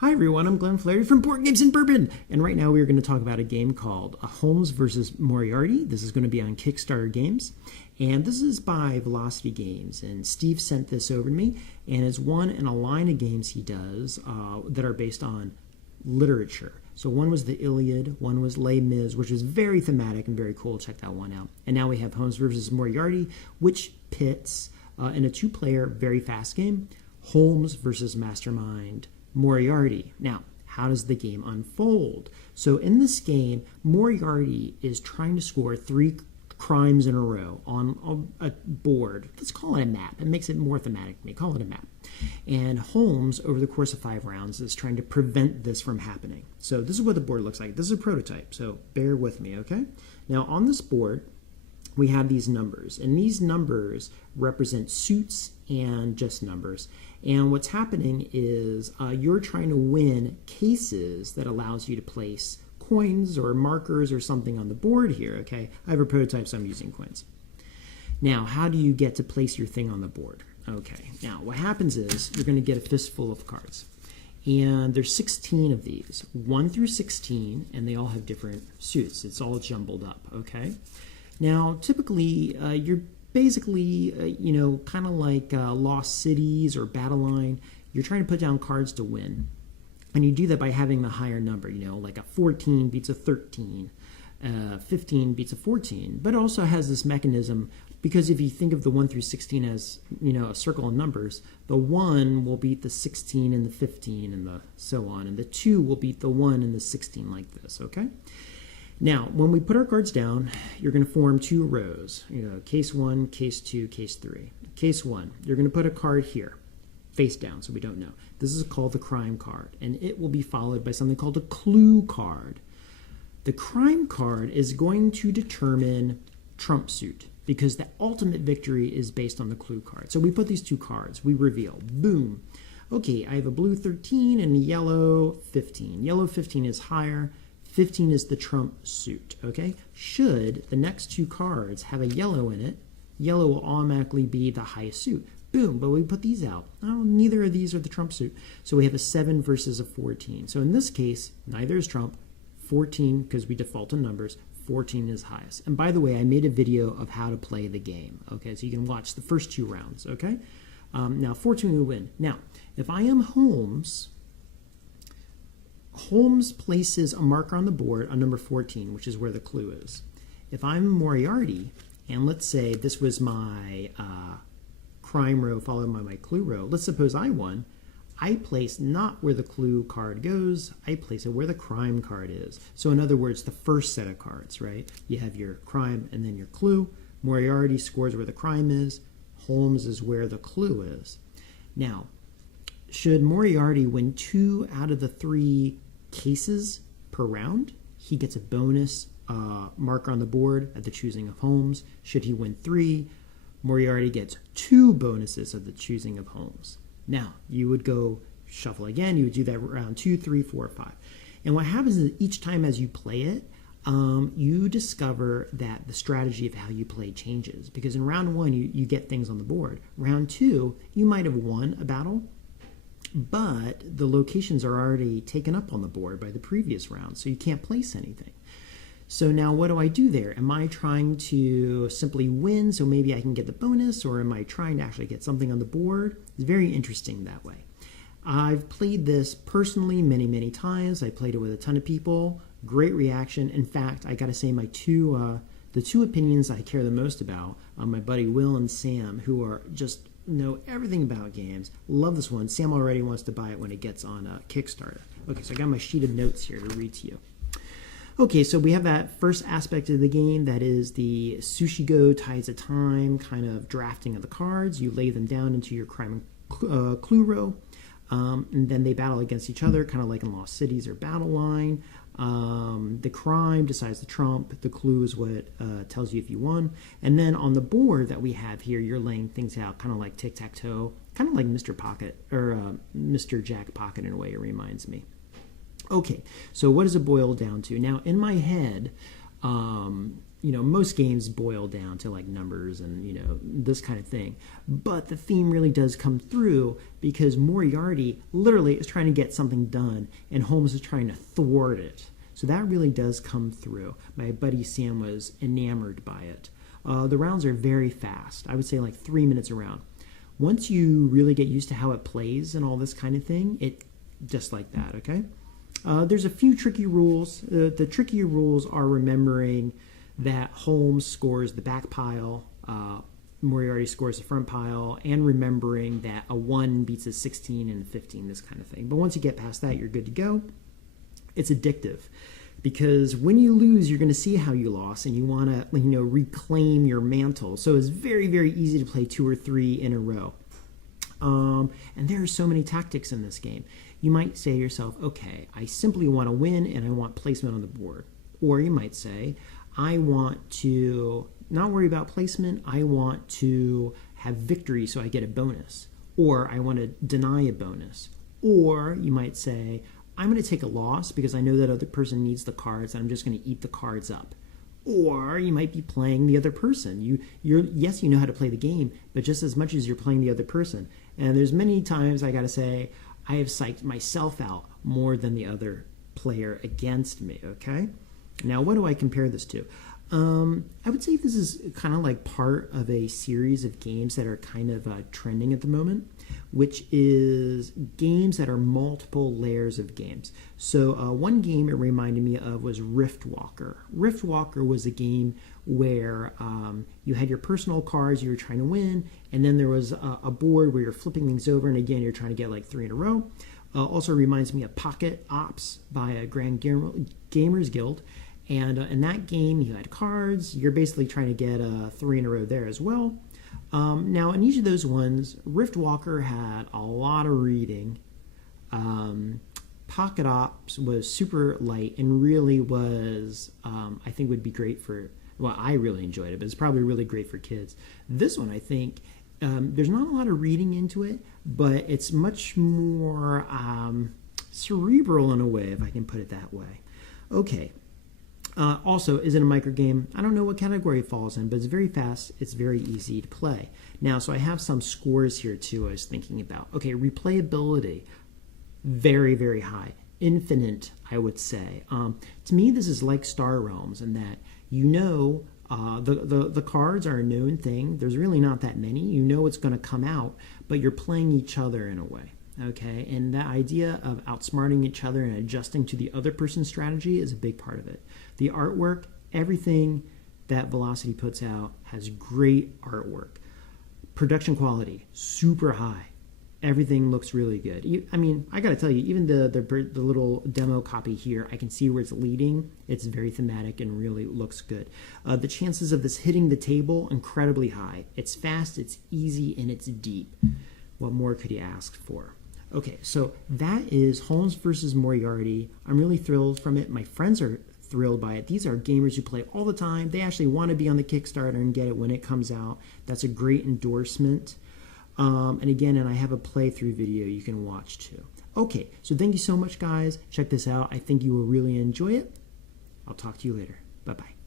Hi everyone, I'm Glenn Flaherty from Board Games and Bourbon, and right now we are going to talk about a game called Holmes versus Moriarty. This is going to be on Kickstarter Games, and this is by Velocity Games, and Steve sent this over to me, and it's one in a line of games he does that are based on literature. So one was the Iliad, one was Les Mis, which is very thematic and very cool. Check that one out. And now we have Holmes versus Moriarty, which pits in a two-player, very fast game, Holmes versus Mastermind Moriarty. Now, how does the game unfold? So in this game, Moriarty is trying to score 3 crimes in a row on a board. Let's call it a map. It makes it more thematic to me. Call it a map. And Holmes, over the course of 5 rounds, is trying to prevent this from happening. So this is what the board looks like. This is a prototype, so bear with me, okay? Now, on this board, we have these numbers, and these numbers represent suits and just numbers. And what's happening is you're trying to win cases that allows you to place coins or markers or something on the board here, okay? I have a prototype, so I'm using coins. Now, how do you get to place your thing on the board? Okay, now what happens is you're going to get a fistful of cards. And there's 16 of these, 1 through 16, and they all have different suits. It's all jumbled up, okay? Now, typically, you're basically, kind of like Lost Cities or Battle Line. You're trying to put down cards to win. And you do that by having the higher number, like a 14 beats a 13, 15 beats a 14. But it also has this mechanism, because if you think of the 1 through 16 as, a circle of numbers, the 1 will beat the 16 and the 15 and the so on. And the 2 will beat the 1 and the 16 like this, okay? Now, when we put our cards down, you're going to form 2 rows. Case 1, case 2, case 3. Case 1, you're going to put a card here, face down, so we don't know. This is called the crime card, and it will be followed by something called a clue card. The crime card is going to determine trump suit, because the ultimate victory is based on the clue card. So we put these 2 cards, we reveal, boom. Okay, I have a blue 13 and a yellow 15. Yellow 15 is higher. 15 is the trump suit, okay? Should the next 2 cards have a yellow in it, yellow will automatically be the highest suit. Boom, but we put these out. Oh, neither of these are the trump suit. So we have a 7 versus a 14. So in this case, neither is trump. 14, because we default to numbers, 14 is highest. And by the way, I made a video of how to play the game, okay? So you can watch the first 2 rounds, okay? Now, 14 will win. Now, if I am Holmes places a marker on the board on number 14, which is where the clue is. If I'm Moriarty, and let's say this was my crime row followed by my clue row, let's suppose I won, I place not where the clue card goes, I place it where the crime card is. So in other words, the first set of cards, right? You have your crime and then your clue. Moriarty scores where the crime is. Holmes is where the clue is. Now, should Moriarty win 2 out of the 3 cases per round, he gets a bonus marker on the board at the choosing of Holmes. Should he win 3, Moriarty gets 2 bonuses at the choosing of Holmes. Now, you would go shuffle again. You would do that round 2, 3, 4, 5. And what happens is each time as you play it, you discover that the strategy of how you play changes. Because in round 1, you get things on the board. Round 2, you might have won a battle, but the locations are already taken up on the board by the previous round, so you can't place anything. So now what do I do there? Am I trying to simply win so maybe I can get the bonus, or am I trying to actually get something on the board? It's very interesting that way. I've played this personally many, many times. I played it with a ton of people. Great reaction. In fact, I got to say the 2 opinions I care the most about are my buddy Will and Sam, who are just know everything about games. Love this one. Sam already wants to buy it when it gets on Kickstarter. Okay, so I got my sheet of notes here to read to you. Okay, so we have that first aspect of the game, that is the sushi go, tides of time, kind of drafting of the cards. You lay them down into your crime and clue row, and then they battle against each other, kind of like in Lost Cities or Battle Line. The crime decides the trump. The clue is what tells you if you won. And then on the board that we have here, you're laying things out kind of like tic-tac-toe, kind of like Mr. Pocket, or Mr. Jack Pocket in a way, it reminds me. Okay, so what does it boil down to? Now, in my head, most games boil down to like numbers and, this kind of thing. But the theme really does come through because Moriarty literally is trying to get something done and Holmes is trying to thwart it. So that really does come through. My buddy Sam was enamored by it. The rounds are very fast. I would say like 3 minutes a round. Once you really get used to how it plays and all this kind of thing, it just like that, okay? There's a few tricky rules. The tricky rules are remembering that Holmes scores the back pile, Moriarty scores the front pile, and remembering that a 1 beats a 16 and a 15, this kind of thing. But once you get past that, you're good to go. It's addictive because when you lose, you're going to see how you lost and you want to reclaim your mantle. So it's very, very easy to play 2 or 3 in a row. And there are so many tactics in this game. You might say to yourself, okay, I simply want to win and I want placement on the board. Or you might say, I want to not worry about placement. I want to have victory so I get a bonus. Or I want to deny a bonus. Or you might say, I'm going to take a loss because I know that other person needs the cards and I'm just going to eat the cards up. Or you might be playing the other person. Yes, you know how to play the game, but just as much as you're playing the other person. And there's many times I got to say, I have psyched myself out more than the other player against me, okay? Now, what do I compare this to? I would say this is kind of like part of a series of games that are kind of trending at the moment, which is games that are multiple layers of games. So one game it reminded me of was Rift Walker. Rift Walker was a game where you had your personal cards you were trying to win, and then there was a board where you're flipping things over, and again, you're trying to get like 3 in a row. Also reminds me of Pocket Ops by Grand Gamers Guild. And in that game, you had cards. You're basically trying to get 3 in a row there as well. Now, in each of those ones, Rift Walker had a lot of reading. Pocket Ops was super light and really was, I think, would be great for, well, I really enjoyed it, but it's probably really great for kids. This one, I think, there's not a lot of reading into it, but it's much more cerebral in a way, if I can put it that way. Okay. Also, is it a microgame? I don't know what category it falls in, but it's very fast. It's very easy to play. Now, so I have some scores here, too, I was thinking about. Okay, replayability, very, very high. Infinite, I would say. To me, this is like Star Realms in that the cards are a known thing. There's really not that many. You know it's going to come out, but you're playing each other in a way. Okay, and that idea of outsmarting each other and adjusting to the other person's strategy is a big part of it. The artwork, everything that Velocity puts out has great artwork. Production quality, super high. Everything looks really good. I mean, I got to tell you, even the little demo copy here, I can see where it's leading. It's very thematic and really looks good. The chances of this hitting the table, incredibly high. It's fast, it's easy, and it's deep. What more could you ask for? Okay, so that is Holmes versus Moriarty. I'm really thrilled from it. My friends are thrilled by it. These are gamers who play all the time. They actually want to be on the Kickstarter and get it when it comes out. That's a great endorsement. And again, I have a playthrough video you can watch too. Okay, so thank you so much, guys. Check this out. I think you will really enjoy it. I'll talk to you later. Bye-bye.